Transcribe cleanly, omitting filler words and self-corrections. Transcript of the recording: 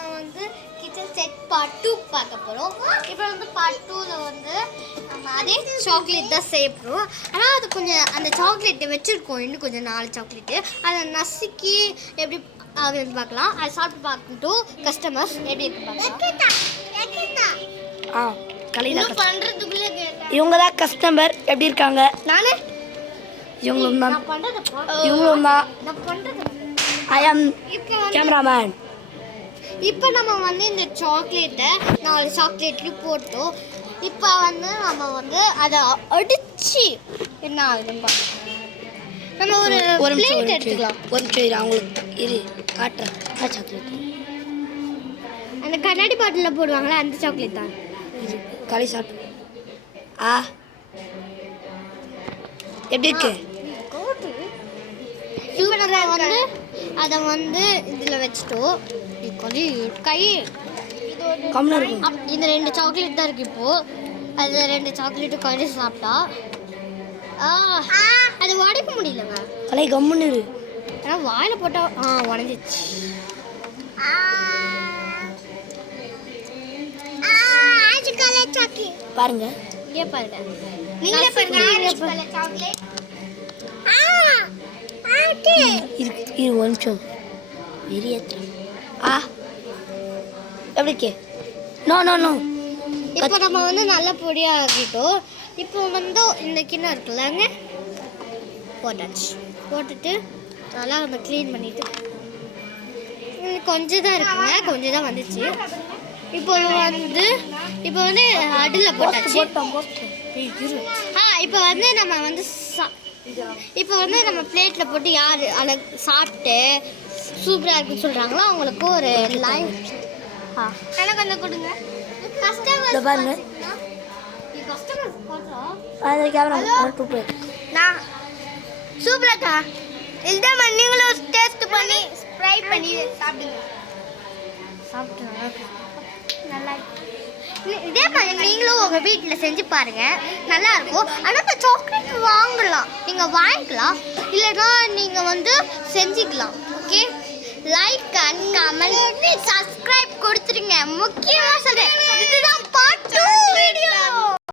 நம்ம வந்து kitchen set part 2 பார்க்க போகிறோம். இப்போ வந்து பார்ட் 2ல் வந்து நம்ம அதே சாக்லேட் தான் செய்ய போகிறோம். ஆனால் அது கொஞ்சம் அந்த சாக்லேட்டை வச்சுருக்கோம், இன்னும் கொஞ்சம் 4 சாக்லேட்டு அதை நசுக்கி எப்படி ஆகுதுன்னு பார்க்கலாம். அதை சாப்பிட்டு பார்க்கட்டும் கஸ்டமர்ஸ் எப்படி இருக்கு பார்க்கலாம். இவங்க தான் கஸ்டமர். எப்படி இருக்காங்க? நானே இவங்களும் தான். நான் பண்ணுறது இவங்களும் தான். நான் பண்ணுறது ஐ ஆம் கேமராமேன். இப்போ நம்ம வந்து இந்த சாக்லேட்டை 4 சாக்லேட்லையும் போட்டோம். இப்போ வந்து நம்ம வந்து அதை அடித்து என்ன ஆகுதுன்னு பார்க்கலாம். நம்ம ஒரு பிளேட் எடுத்துக்கலாம். ஒரு நிமிஷம் அவங்களுக்கு இரு காட்டுறேன். சாக்லேட் அந்த கண்ணாடி பாட்டிலில் போடுவாங்களா அந்த சாக்லேட் தான் இது. களி சாப்பிட்டு எப்படி இருக்கு? இப்போ நம்ம வந்து அதை வந்து இதில் வச்சுட்டோம். கை கம்மியாக இருக்கும். இந்த 2 சாக்லேட் தான் இருக்குது இப்போது. அது 2 சாக்லேட்டு கறி சாப்பிட்டா அது உடைக்க முடியலங்க. கலை கம்முன்னு இரு. ஆனால் வாயில் போட்டால் உடஞ்சிச்சு. பாருங்க, இங்கே பாருங்க, நீங்களே பாருங்க. சாக்லேட் இருக்கு. இரு ஒரு நிமிஷம் வெறியேற்ற. எப்படி இருக்கே? No no no. இப்போ நம்ம வந்து நல்ல பொடியாக ஆக்கிட்டோம். இப்போ வந்து இந்த கிண்ணம் இருக்குல்லங்க போட்டாச்சு. போட்டுட்டு நல்லா நம்ம க்ளீன் பண்ணிவிட்டு கொஞ்சம் தான் இருக்குங்க, கொஞ்சம் தான் வந்துச்சு. இப்போ வந்து அடியில் போட்டாச்சு. இப்போ வந்து நம்ம வந்து இப்போ வந்து நம்ம பிளேட்டில் போட்டு யார் அதை சாப்பிட்டு சூப்பராக இருக்குன்னு சொல்கிறாங்களோ அவங்களுக்கு ஒரு லைன் எனக்கு வந்து கொடுங்க. கஸ்டமர் பாருங்க. அது கேமரா டூ நான் சூப்பராக்கா இதுதான் நீங்களும் டேஸ்ட் பண்ணி ஸ்ப்ரை பண்ணி சாப்பிடுங்க. சாப்பிட்டு நல்லா இதே மாதிரி நீங்களும் உங்கள் வீட்டில் செஞ்சு பாருங்கள், நல்லாயிருக்கும். ஆனால் இந்த சாக்லேட் வாங்கலாம், நீங்கள் வாங்கிக்கலாம், இல்லைன்னா நீங்கள் வந்து செஞ்சுக்கலாம். Okay, like and comment subscribe கொடுத்துருங்க. முக்கியமாக சொல்கிறேன், இதுதான் பார்ட் 2 வீடியோ.